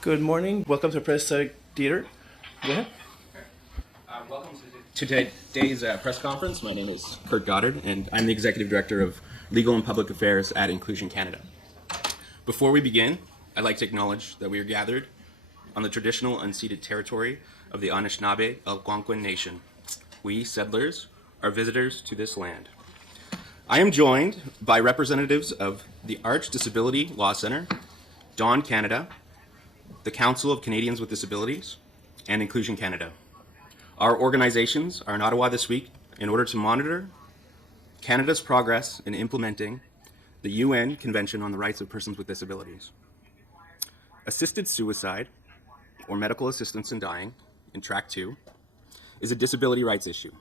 Good morning. Welcome to Press Theater. Go ahead. Welcome to today's press conference. My name is Kurt Goddard, and I'm the Executive Director of Legal and Public Affairs at Inclusion Canada. Before we begin, I'd like to acknowledge that we are gathered on the traditional unceded territory of the Anishinaabe Algonquin Nation. We, settlers, are visitors to this land. I am joined by representatives of the Arch Disability Law Centre, Dawn Canada, the Council of Canadians with Disabilities, and Inclusion Canada. Our organizations are in Ottawa this week in order to monitor Canada's progress in implementing the UN Convention on the Rights of Persons with Disabilities. Assisted suicide, or medical assistance in dying, in Track 2, is a disability rights issue,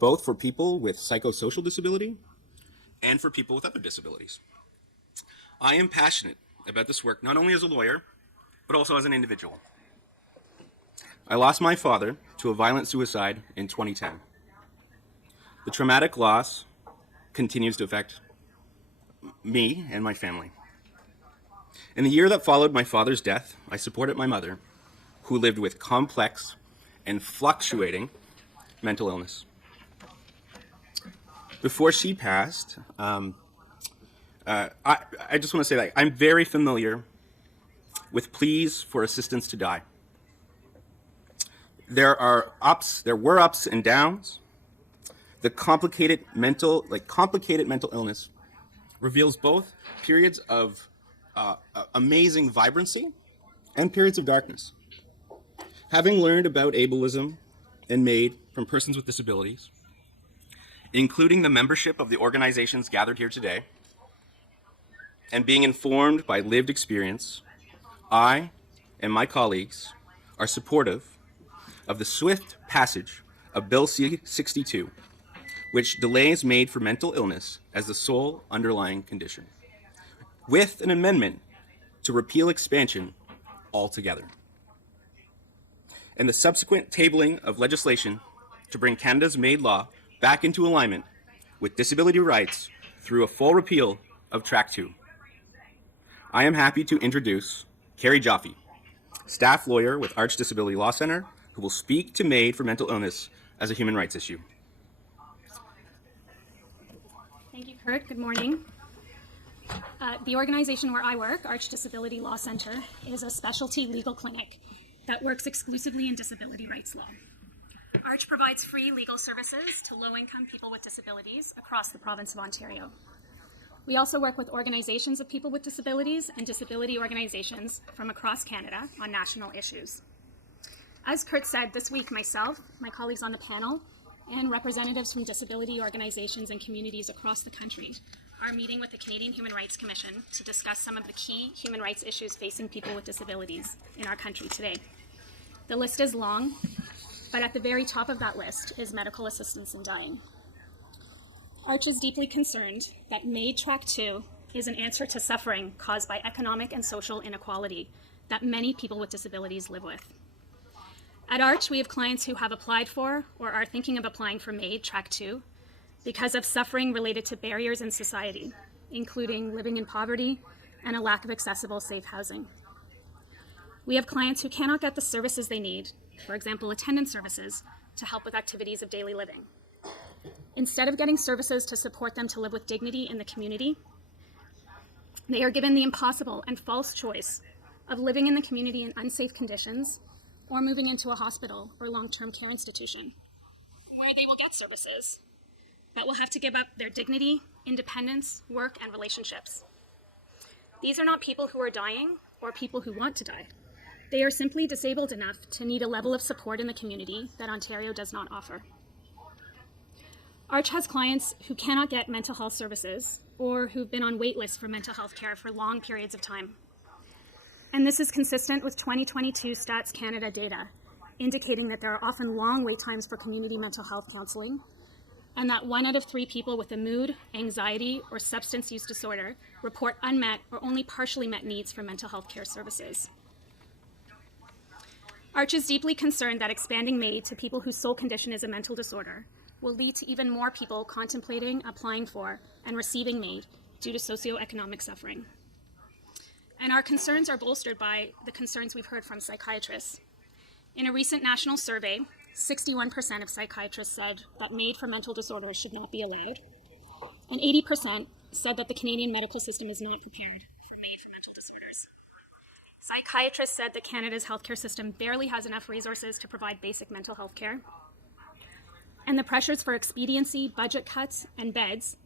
both for people with psychosocial disability and for people with other disabilities. I am passionate about this work not only as a lawyer, but also as an individual. I lost my father to a violent suicide in 2010. The traumatic loss continues to affect me and my family. In the year that followed my father's death, I supported my mother, who lived with complex and fluctuating mental illness. Before she passed, I just want to say that I'm very familiar with pleas for assistance to die. There were ups and downs. The complicated mental illness reveals both periods of amazing vibrancy and periods of darkness. Having learned about ableism and MAID from persons with disabilities, including the membership of the organizations gathered here today, and being informed by lived experience, I and my colleagues are supportive of the swift passage of Bill C-62, which delays MAID for mental illness as the sole underlying condition, with an amendment to repeal expansion altogether, and the subsequent tabling of legislation to bring Canada's MAID law back into alignment with disability rights through a full repeal of Track 2. I am happy to introduce Carrie Jaffe, staff lawyer with Arch Disability Law Centre, who will speak to MAID for mental illness as a human rights issue. Thank you, Kurt. Good morning. The organization where I work, Arch Disability Law Centre, is a specialty legal clinic that works exclusively in disability rights law. Arch provides free legal services to low-income people with disabilities across the province of Ontario. We also work with organizations of people with disabilities and disability organizations from across Canada on national issues. As Kurt said, this week myself, my colleagues on the panel, and representatives from disability organizations and communities across the country are meeting with the Canadian Human Rights Commission to discuss some of the key human rights issues facing people with disabilities in our country today. The list is long, but at the very top of that list is medical assistance in dying. Arch is deeply concerned that MAID Track 2 is an answer to suffering caused by economic and social inequality that many people with disabilities live with. At Arch, we have clients who have applied for or are thinking of applying for MAID Track 2 because of suffering related to barriers in society, including living in poverty and a lack of accessible, safe housing. We have clients who cannot get the services they need, for example, attendance services, to help with activities of daily living. Instead of getting services to support them to live with dignity in the community, they are given the impossible and false choice of living in the community in unsafe conditions or moving into a hospital or long-term care institution where they will get services, but will have to give up their dignity, independence, work, and relationships. These are not people who are dying or people who want to die. They are simply disabled enough to need a level of support in the community that Ontario does not offer. Arch has clients who cannot get mental health services or who've been on wait lists for mental health care for long periods of time. And this is consistent with 2022 Stats Canada data, indicating that there are often long wait times for community mental health counseling, and that 1 out of 3 people with a mood, anxiety, or substance use disorder report unmet or only partially met needs for mental health care services. Arch is deeply concerned that expanding MAID to people whose sole condition is a mental disorder will lead to even more people contemplating, applying for, and receiving MAID due to socioeconomic suffering. And our concerns are bolstered by the concerns we've heard from psychiatrists. In a recent national survey, 61% of psychiatrists said that MAID for mental disorders should not be allowed, and 80% said that the Canadian medical system is not prepared for MAID for mental disorders. Psychiatrists said that Canada's healthcare system barely has enough resources to provide basic mental health care, and the pressures for expediency, budget cuts, and beds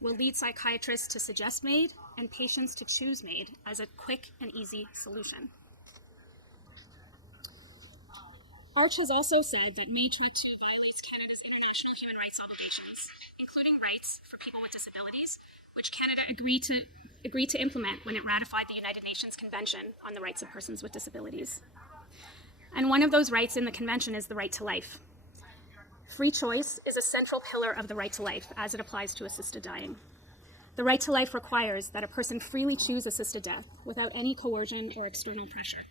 will lead psychiatrists to suggest MAID and patients to choose MAID as a quick and easy solution. ARCH has also said that MAID Track 2 violates Canada's international human rights obligations, including rights for people with disabilities, which Canada agreed to implement when it ratified the United Nations Convention on the Rights of Persons with Disabilities. And one of those rights in the convention is the right to life. Free choice is a central pillar of the right to life as it applies to assisted dying. The right to life requires that a person freely choose assisted death without any coercion or external pressure.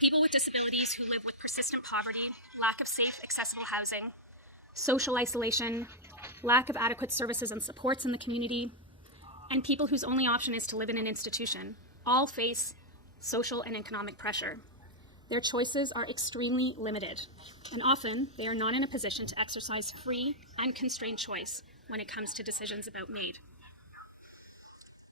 People with disabilities who live with persistent poverty, lack of safe, accessible housing, social isolation, lack of adequate services and supports in the community, and people whose only option is to live in an institution all face social and economic pressure. Their choices are extremely limited, and often they are not in a position to exercise free and constrained choice when it comes to decisions about MAID.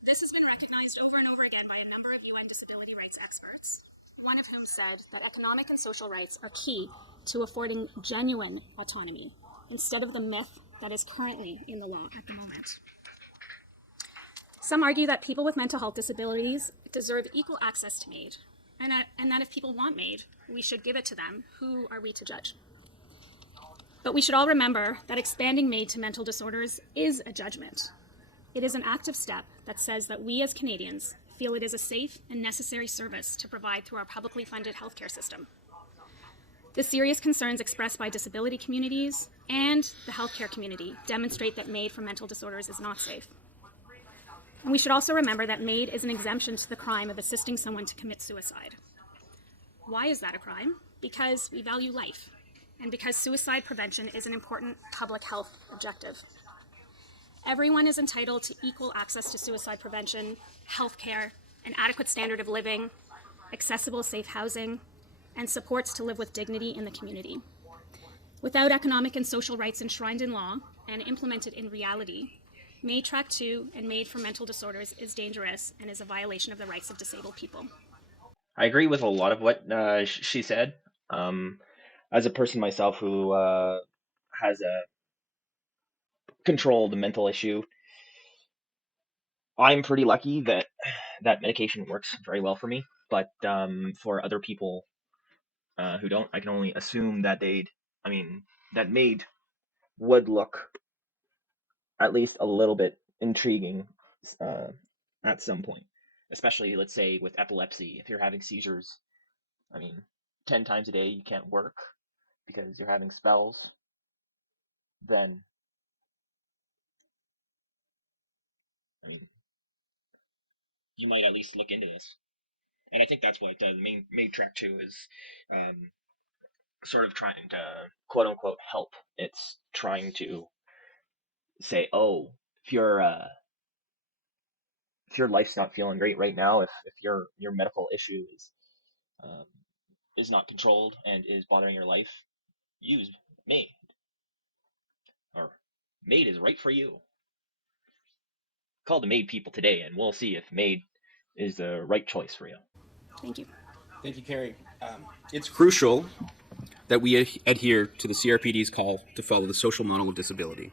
This has been recognized over and over again by a number of UN disability rights experts, one of whom said that economic and social rights are key to affording genuine autonomy instead of the myth that is currently in the law at the moment. Some argue that people with mental health disabilities deserve equal access to MAID, and that if people want MAID, we should give it to them. Who are we to judge? But we should all remember that expanding MAID to mental disorders is a judgment. It is an active step that says that we as Canadians feel it is a safe and necessary service to provide through our publicly funded healthcare system. The serious concerns expressed by disability communities and the healthcare community demonstrate that MAID for mental disorders is not safe. And we should also remember that MAID is an exemption to the crime of assisting someone to commit suicide. Why is that a crime? Because we value life, and because suicide prevention is an important public health objective. Everyone is entitled to equal access to suicide prevention, healthcare, an adequate standard of living, accessible safe housing, and supports to live with dignity in the community. Without economic and social rights enshrined in law and implemented in reality, MAID Track 2 and MAID for mental disorders is dangerous and is a violation of the rights of disabled people. I agree with a lot of what she said. As a person myself who has a controlled mental issue, I'm pretty lucky that medication works very well for me. But for other people who don't, I can only assume that that MAID would look at least a little bit intriguing at some point. Especially, let's say, with epilepsy, if you're having seizures, 10 times a day you can't work because you're having spells, then you might at least look into this. And I think that's what the main track 2 is sort of trying to quote unquote help. It's trying to say, oh, if your life's not feeling great right now, if your medical issue is not controlled and is bothering your life, use MAID. Or MAID is right for you. Call the MAID people today, and we'll see if MAID is the right choice for you. Thank you. Thank you, Carrie. It's crucial that we adhere to the CRPD's call to follow the social model of disability,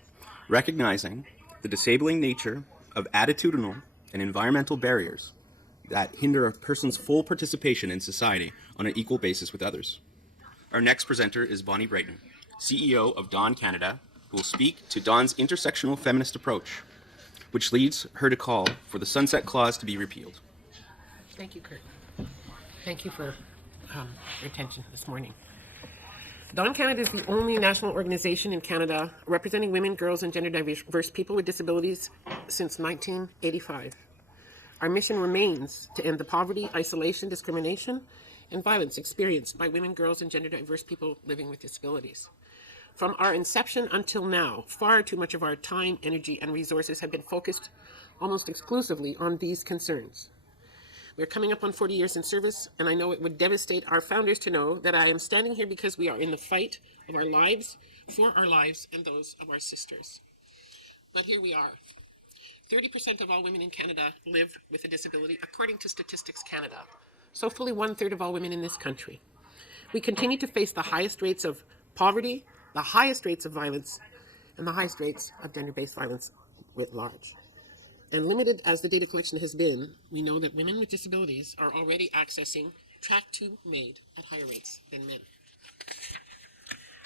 recognizing the disabling nature of attitudinal and environmental barriers that hinder a person's full participation in society on an equal basis with others. Our next presenter is Bonnie Brighton, CEO of Dawn Canada, who will speak to Dawn's intersectional feminist approach, which leads her to call for the Sunset Clause to be repealed. Thank you, Kurt. Thank you for your attention this morning. Dawn Canada is the only national organization in Canada representing women, girls, and gender diverse people with disabilities since 1985. Our mission remains to end the poverty, isolation, discrimination, and violence experienced by women, girls, and gender diverse people living with disabilities. From our inception until now, far too much of our time, energy, and resources have been focused almost exclusively on these concerns. We're coming up on 40 years in service, and I know it would devastate our founders to know that I am standing here because we are in the fight of our lives, for our lives, and those of our sisters. But here we are. 30% of all women in Canada live with a disability, according to Statistics Canada. So fully 1/3 of all women in this country. We continue to face the highest rates of poverty, the highest rates of violence, and the highest rates of gender-based violence writ large. And limited as the data collection has been, we know that women with disabilities are already accessing Track 2 MAID at higher rates than men.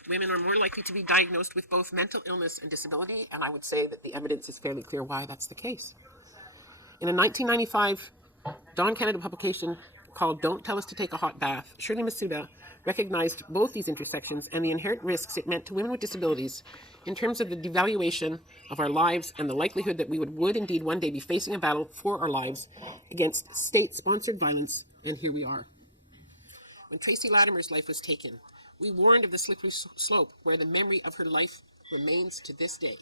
Women are more likely to be diagnosed with both mental illness and disability, and I would say that the evidence is fairly clear why that's the case. In a 1995 Dawn Canada publication called Don't Tell Us to Take a Hot Bath, Shirley Masuda recognized both these intersections and the inherent risks it meant to women with disabilities in terms of the devaluation of our lives and the likelihood that we would indeed one day be facing a battle for our lives against state-sponsored violence, and here we are. When Tracy Latimer's life was taken, we warned of the slippery slope where the memory of her life remains to this day.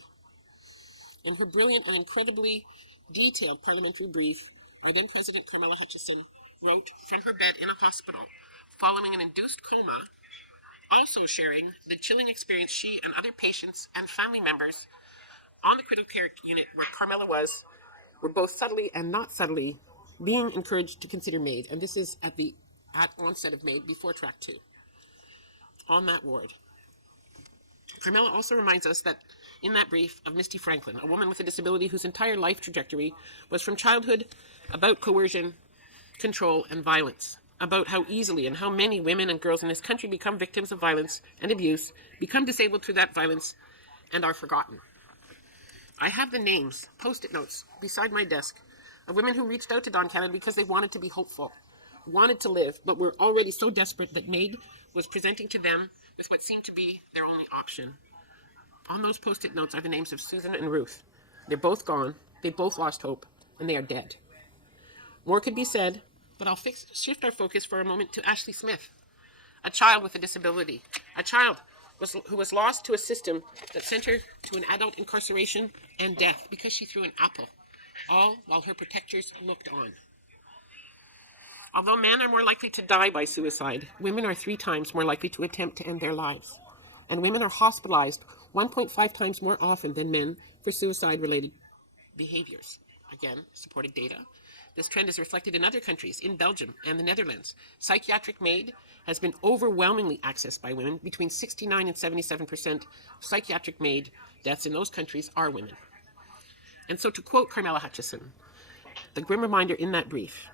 In her brilliant and incredibly detailed parliamentary brief, our then President Carmela Hutchison wrote from her bed in a hospital following an induced coma, also sharing the chilling experience she and other patients and family members on the critical care unit where Carmela was, were both subtly and not subtly being encouraged to consider MAID. And this is at onset of MAID before Track 2, on that ward. Carmela also reminds us that in that brief of Misty Franklin, a woman with a disability whose entire life trajectory was from childhood about coercion, control, and violence, about how easily and how many women and girls in this country become victims of violence and abuse, become disabled through that violence, and are forgotten. I have the names, post-it notes, beside my desk of women who reached out to Dawn Canada because they wanted to be hopeful, wanted to live, but were already so desperate that MAID was presenting to them with what seemed to be their only option. On those post-it notes are the names of Susan and Ruth. They're both gone, they both lost hope, and they are dead. More could be said, but I'll shift our focus for a moment to Ashley Smith, a child with a disability, a child who was lost to a system that sent her to an adult incarceration and death because she threw an apple, all while her protectors looked on. Although men are more likely to die by suicide, women are 3 times more likely to attempt to end their lives. And women are hospitalized 1.5 times more often than men for suicide-related behaviors. Again, supported data. This trend is reflected in other countries, in Belgium and the Netherlands. Psychiatric MAID has been overwhelmingly accessed by women. Between 69 and 77% of psychiatric MAID deaths in those countries are women. And so to quote Carmela Hutchison, the grim reminder in that brief,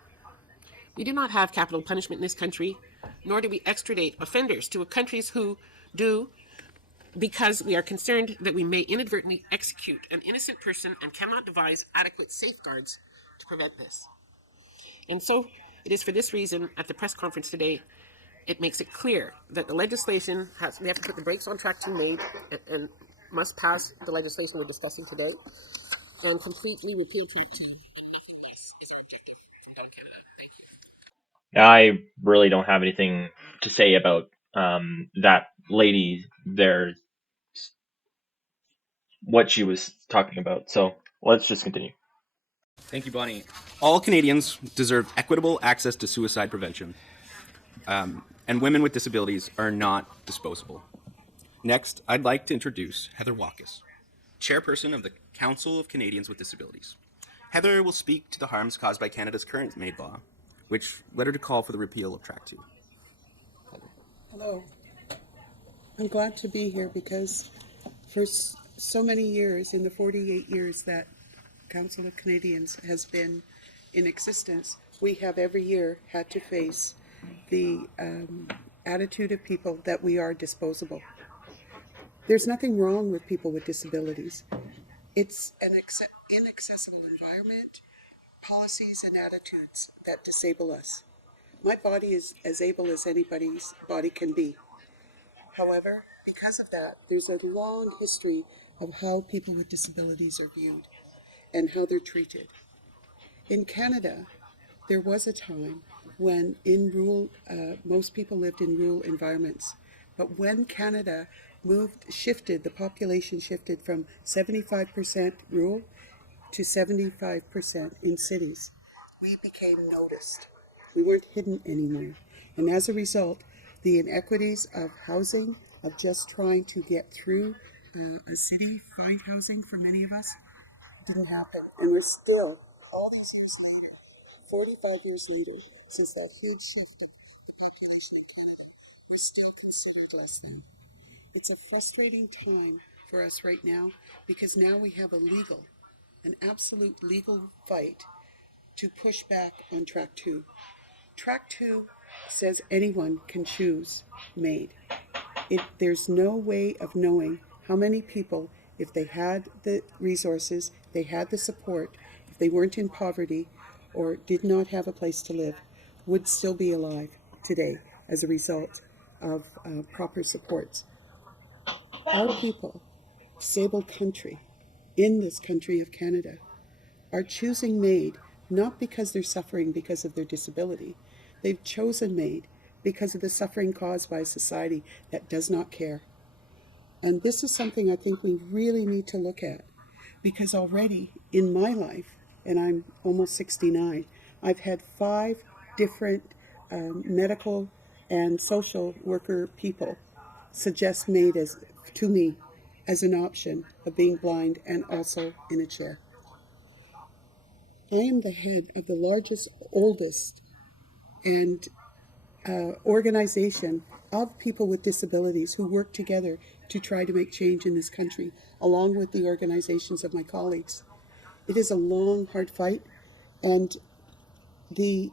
we do not have capital punishment in this country, nor do we extradite offenders to countries who do, because we are concerned that we may inadvertently execute an innocent person and cannot devise adequate safeguards to prevent this. And so it is for this reason, at the press conference today, it makes it clear that the legislation we have to put the brakes on Track 2 MAID and must pass the legislation we're discussing today and completely repeal Track 2. I really don't have anything to say about that lady there, what she was talking about. So let's just continue. Thank you, Bonnie. All Canadians deserve equitable access to suicide prevention, and women with disabilities are not disposable. Next, I'd like to introduce Heather Walkus, chairperson of the Council of Canadians with Disabilities. Heather will speak to the harms caused by Canada's current MAID law, which led her to call for the repeal of Track 2. Hello. I'm glad to be here because for so many years, in the 48 years that Council of Canadians has been in existence, we have every year had to face the attitude of people that we are disposable. There's nothing wrong with people with disabilities. It's an inaccessible environment, policies and attitudes that disable us. My body is as able as anybody's body can be. However, because of that, there's a long history of how people with disabilities are viewed and how they're treated. In Canada, there was a time when most people lived in rural environments. But when Canada the population shifted from 75% rural to 75% in cities, we became noticed. We weren't hidden anymore. And as a result, the inequities of housing, of just trying to get through a city, find housing for many of us, didn't happen. And we're still, all these years later, 45 years later, since that huge shift in population in Canada, we're still considered less than. It's a frustrating time for us right now because now we have an absolute legal fight to push back on Track 2. Track 2 says anyone can choose MAID. There's no way of knowing how many people, if they had the resources, they had the support, if they weren't in poverty or did not have a place to live, would still be alive today as a result of proper supports. Our people, disabled country, in this country of Canada, are choosing MAID not because they're suffering because of their disability. They've chosen MAID because of the suffering caused by a society that does not care. And this is something I think we really need to look at, because already in my life, and I'm almost 69, I've had 5 different medical and social worker people suggest MAID to me as an option of being blind and also in a chair. I am the head of the largest, oldest, and organization of people with disabilities who work together to try to make change in this country, along with the organizations of my colleagues. It is a long, hard fight, and the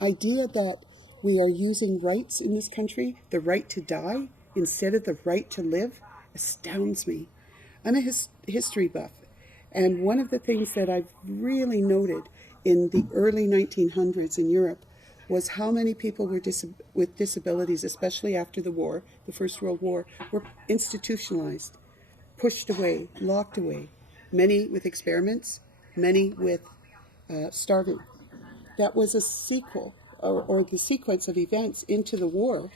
idea that we are using rights in this country, the right to die, instead of the right to live, astounds me. I'm a history buff, and one of the things that I've really noted in the early 1900s in Europe was how many people were with disabilities, especially after the war, the First World War, were institutionalized, pushed away, locked away, many with experiments, many with starving. That was a sequel, or the sequence of events into the war,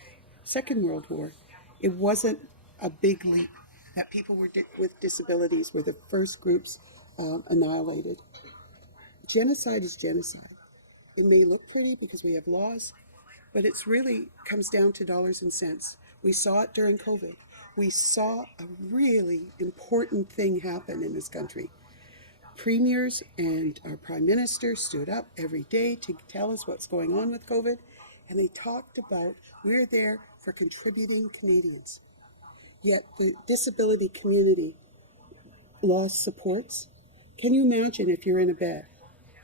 Second World War. It wasn't a big leap that people with disabilities were the first groups annihilated. Genocide is genocide. It may look pretty because we have laws, but it's really comes down to dollars and cents. We saw it during COVID. We saw a really important thing happen in this country. Premiers and our prime minister stood up every day to tell us what's going on with COVID, and they talked about we're there for contributing Canadians. Yet the disability community lost supports. Can you imagine if you're in a bed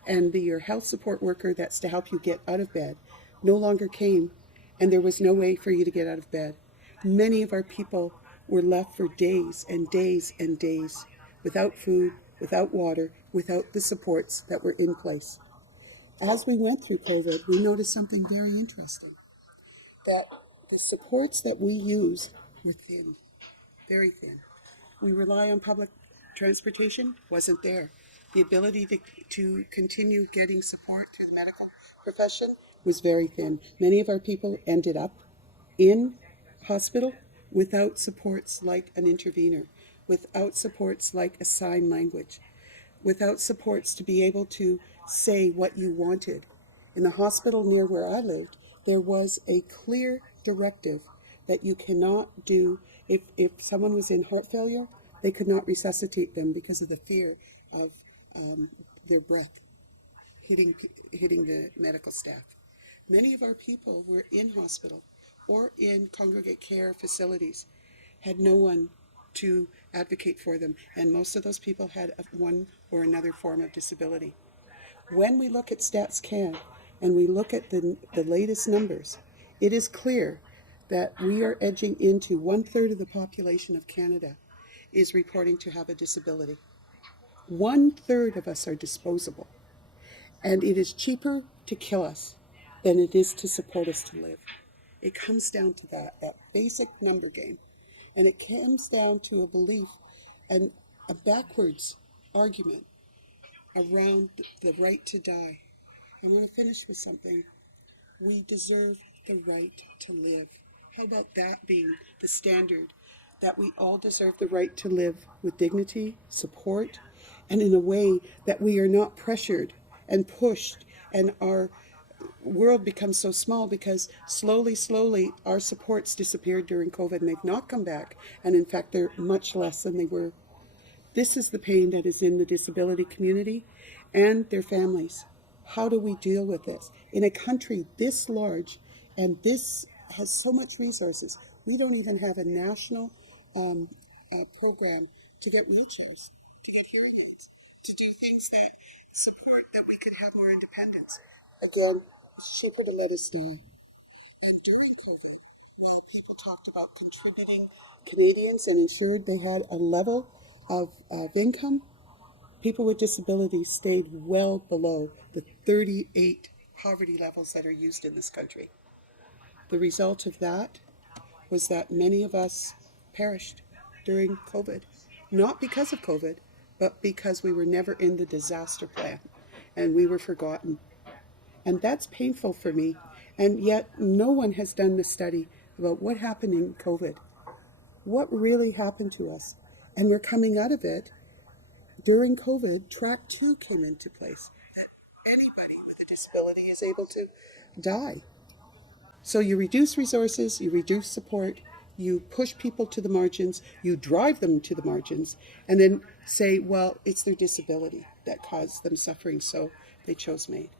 and your health support worker that's to help you get out of bed no longer came and there was no way for you to get out of bed? Many of our people were left for days and days and days without food, without water, without the supports that were in place. As we went through COVID, we noticed something very interesting, that the supports that we use were thin, very thin. We rely on public transportation, wasn't there. The ability to continue getting support through the medical profession was very thin. Many of our people ended up in hospital without supports like an intervener, without supports like a sign language, without supports to be able to say what you wanted. In the hospital near where I lived, there was a clear directive that you cannot do, if someone was in heart failure, they could not resuscitate them because of the fear of their breath hitting the medical staff. Many of our people were in hospital or in congregate care facilities, had no one to advocate for them, and most of those people had one or another form of disability. When we look at StatsCan and we look at the latest numbers, it is clear that we are edging into 1/3 of the population of Canada is reporting to have a disability. 1/3 of us are disposable, and it is cheaper to kill us than it is to support us to live. It comes down to that basic number game, and it comes down to a belief and a backwards argument around the right to die. I want to finish with something. We deserve the right to live. How about that being the standard? That we all deserve the right to live with dignity, support, and in a way that we are not pressured and pushed and our world becomes so small because slowly our supports disappeared during COVID and they've not come back. And in fact, they're much less than they were. This is the pain that is in the disability community and their families. How do we deal with this? In a country this large and this has so much resources, we don't even have a national program to get wheelchairs, to get hearing aids, to do things that support that we could have more independence. Again, it's cheaper to let us die. And during COVID, while people talked about contributing Canadians and ensured they had a level of income, people with disabilities stayed well below the 38 poverty levels that are used in this country. The result of that was that many of us perished during COVID, not because of COVID, but because we were never in the disaster plan and we were forgotten. And that's painful for me. And yet no one has done the study about what happened in COVID. What really happened to us? And we're coming out of it. During COVID, Track 2 came into place. Anybody with a disability is able to die. So you reduce resources, you reduce support, you push people to the margins, you drive them to the margins, and then say, well, it's their disability that caused them suffering, so they chose MAID.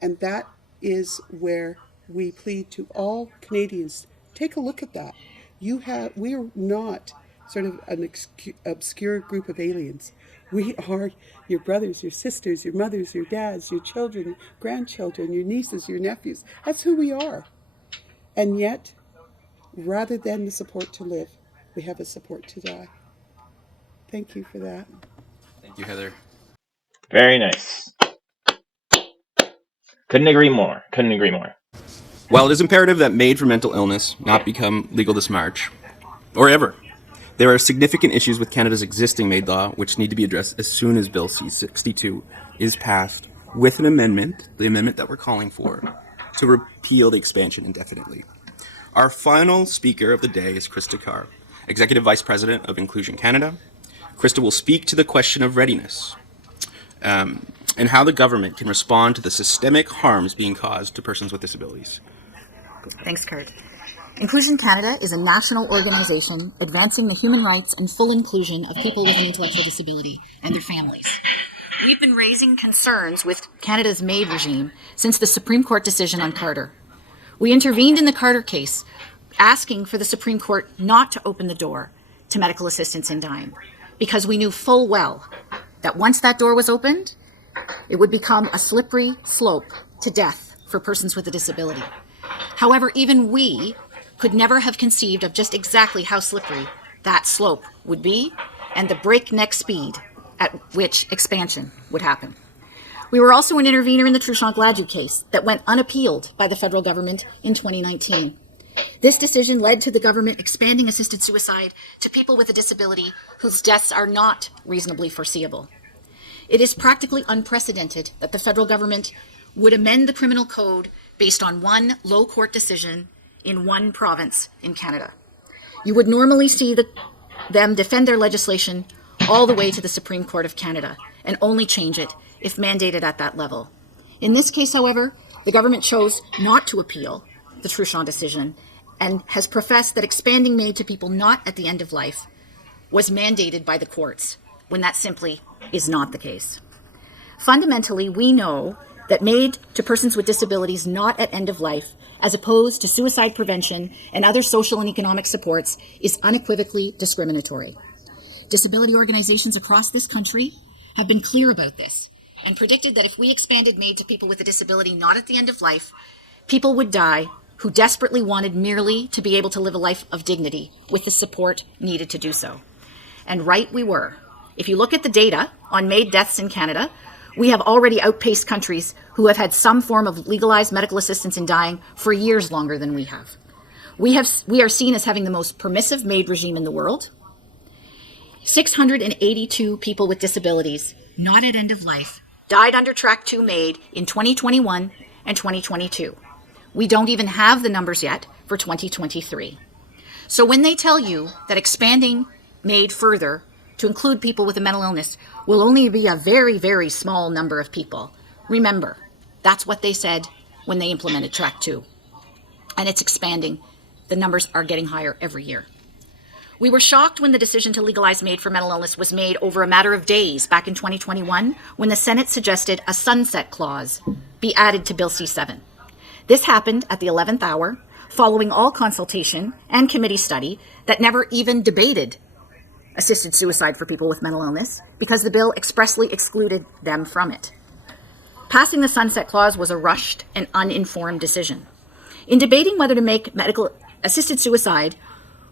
And that is where we plead to all Canadians, take a look at that. We are not sort of an obscure group of aliens. We are your brothers, your sisters, your mothers, your dads, your children, your grandchildren, your nieces, your nephews. That's who we are. And yet, rather than the support to live, we have a support to die. Thank you for that. Thank you, Heather. Very nice. Couldn't agree more. Couldn't agree more. While it is imperative that MAID for mental illness not become legal this March, or ever, there are significant issues with Canada's existing MAID law which need to be addressed as soon as Bill C-62 is passed with an amendment, the amendment that we're calling for, to repeal the expansion indefinitely. Our final speaker of the day is Krista Carr, Executive Vice President of Inclusion Canada. Krista will speak to the question of readiness and how the government can respond to the systemic harms being caused to persons with disabilities. Thanks, Kurt. Inclusion Canada is a national organization advancing the human rights and full inclusion of people with an intellectual disability and their families. We've been raising concerns with Canada's MAID regime since the Supreme Court decision on Carter. We intervened in the Carter case, asking for the Supreme Court not to open the door to medical assistance in dying, because we knew full well that once that door was opened, it would become a slippery slope to death for persons with a disability. However, even we could never have conceived of just exactly how slippery that slope would be and the breakneck speed at which expansion would happen. We were also an intervener in the Truchon-Gladue case that went unappealed by the federal government in 2019. This decision led to the government expanding assisted suicide to people with a disability whose deaths are not reasonably foreseeable. It is practically unprecedented that the federal government would amend the criminal code based on one low court decision in one province in Canada. You would normally see them defend their legislation all the way to the Supreme Court of Canada and only change it if mandated at that level. In this case, however, the government chose not to appeal the Truchon decision and has professed that expanding MAID to people not at the end of life was mandated by the courts, when that simply is not the case. Fundamentally, we know that MAID to persons with disabilities not at end of life, as opposed to suicide prevention and other social and economic supports, is unequivocally discriminatory. Disability organizations across this country have been clear about this and predicted that if we expanded MAID to people with a disability not at the end of life, people would die who desperately wanted merely to be able to live a life of dignity with the support needed to do so. And right we were. If you look at the data on MAID deaths in Canada, we have already outpaced countries who have had some form of legalized medical assistance in dying for years longer than we have. We are seen as having the most permissive MAID regime in the world. 682 people with disabilities, not at end of life, died under Track 2 MAID in 2021 and 2022. We don't even have the numbers yet for 2023. So when they tell you that expanding MAID further to include people with a mental illness will only be a very, very small number of people, remember, That's what they said when they implemented Track 2. And it's expanding. The numbers are getting higher every year. We were shocked when the decision to legalize MAID for mental illness was made over a matter of days back in 2021 when the Senate suggested a sunset clause be added to Bill C-7. This happened at the 11th hour, following all consultation and committee study that never even debated assisted suicide for people with mental illness because the bill expressly excluded them from it. Passing the sunset clause was a rushed and uninformed decision. In debating whether to make medical assisted suicide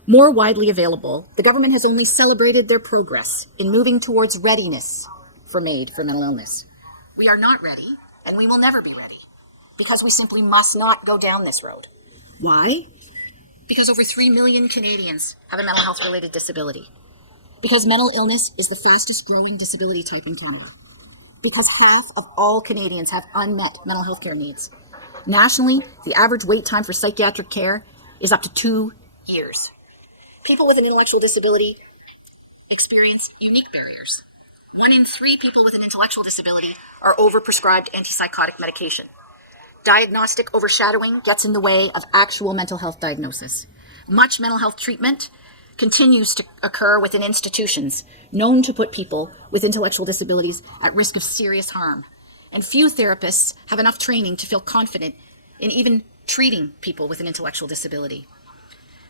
more widely available, the government has only celebrated their progress in moving towards readiness for MAID for mental illness. We are not ready, and we will never be ready, because we simply must not go down this road. Why? Because over 3 million Canadians have a mental health related disability. Because mental illness is the fastest growing disability type in Canada. Because half of all Canadians have unmet mental health care needs. Nationally, the average wait time for psychiatric care is up to 2 years. People with an intellectual disability experience unique barriers. 1 in 3 people with an intellectual disability are overprescribed antipsychotic medication. Diagnostic overshadowing gets in the way of actual mental health diagnosis. Much mental health treatment continues to occur within institutions known to put people with intellectual disabilities at risk of serious harm. And few therapists have enough training to feel confident in even treating people with an intellectual disability.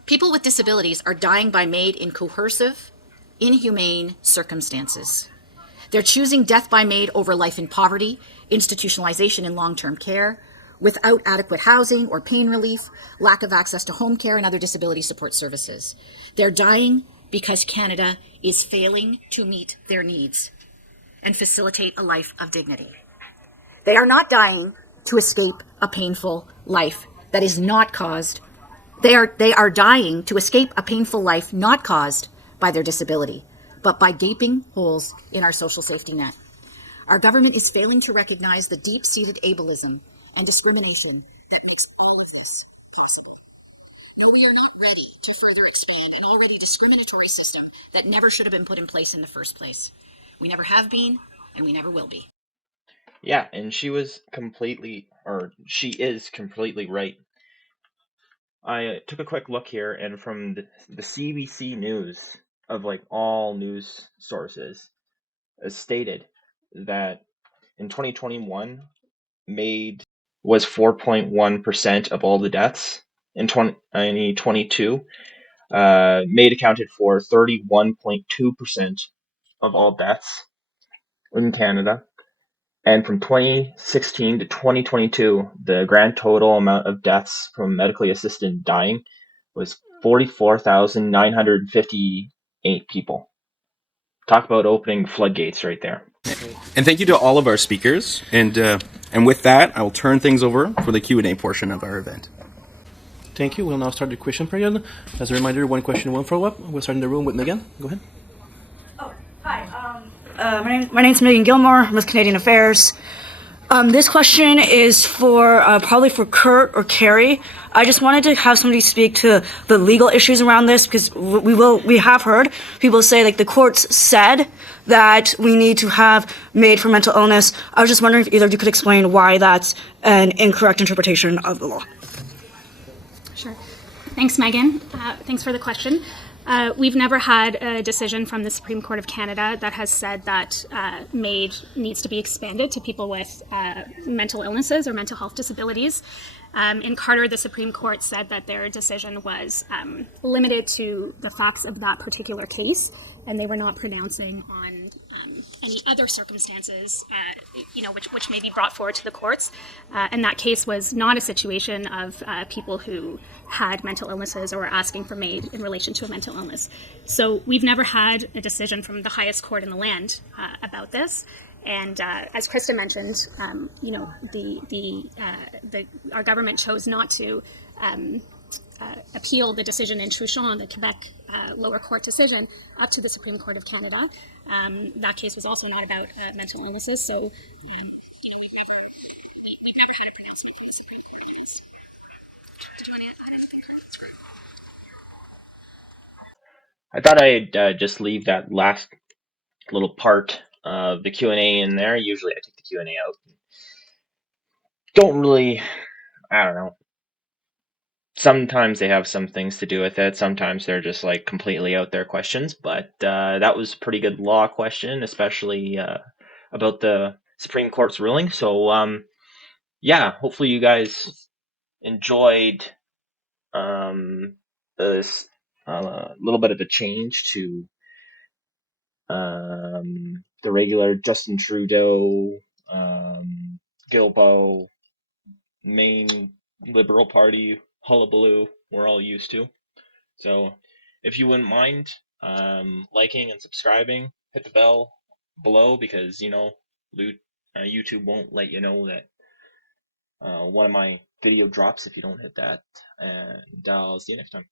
People with disabilities are dying by MAID in coercive, inhumane circumstances. They're choosing death by MAID over life in poverty, institutionalization in long-term care, without adequate housing or pain relief, lack of access to home care and other disability support services. They're dying because Canada is failing to meet their needs and facilitate a life of dignity. They are not dying to escape a painful life that is not caused. They are dying to escape a painful life not caused by their disability, but by gaping holes in our social safety net. Our government is failing to recognize the deep-seated ableism and discrimination that makes all of this possible. No, we are not ready to further expand an already discriminatory system that never should have been put in place in the first place. We never have been, and we never will be. Yeah, and she is completely right. I took a quick look here, and from the CBC News, of like all news sources, stated that in 2021, MAID was 4.1% of all the deaths. In 2022, MAID accounted for 31.2% of all deaths in Canada. And from 2016 to 2022, the grand total amount of deaths from medically assisted dying was 44,958 people. Talk about opening floodgates right there. And thank you to all of our speakers. And with that, I will turn things over for the Q&A portion of our event. Thank you. We'll now start the question period. As a reminder, 1 question, 1 follow-up. We'll start in the room with Megan. Go ahead. Hi, my name's Megan Gilmore. I'm with Canadian Affairs. This question is for probably for Kurt or Carrie. I just wanted to have somebody speak to the legal issues around this, because we have heard people say, like, the courts said that we need to have MAID for mental illness. I was just wondering if either of you could explain why that's an incorrect interpretation of the law. Sure. Thanks, Megan. Thanks for the question. We've never had a decision from the Supreme Court of Canada that has said that MAID needs to be expanded to people with mental illnesses or mental health disabilities. In Carter, the Supreme Court said that their decision was limited to the facts of that particular case, and they were not pronouncing on any other circumstances, which may be brought forward to the courts. And that case was not a situation of people who had mental illnesses or were asking for MAID in relation to a mental illness. So we've never had a decision from the highest court in the land about this. And as Krista mentioned, our government chose not to appeal the decision in Truchon, the Quebec lower court decision, up to the Supreme Court of Canada. That case was also not about mental illnesses, so we've never had a pronouncement case in that case. I thought I'd just leave that last little part of the Q&A in there. Usually I take the Q&A out don't really, I don't know. Sometimes they have some things to do with it. Sometimes they're just like completely out there questions. But that was a pretty good law question, especially about the Supreme Court's ruling. So yeah, hopefully you guys enjoyed this little bit of a change to the regular Justin Trudeau, Guilbeault, main Liberal Party hullabaloo we're all used to. So if you wouldn't mind liking and subscribing, hit the bell below, because YouTube won't let you know that one of my video drops if you don't hit that. And I'll see you next time.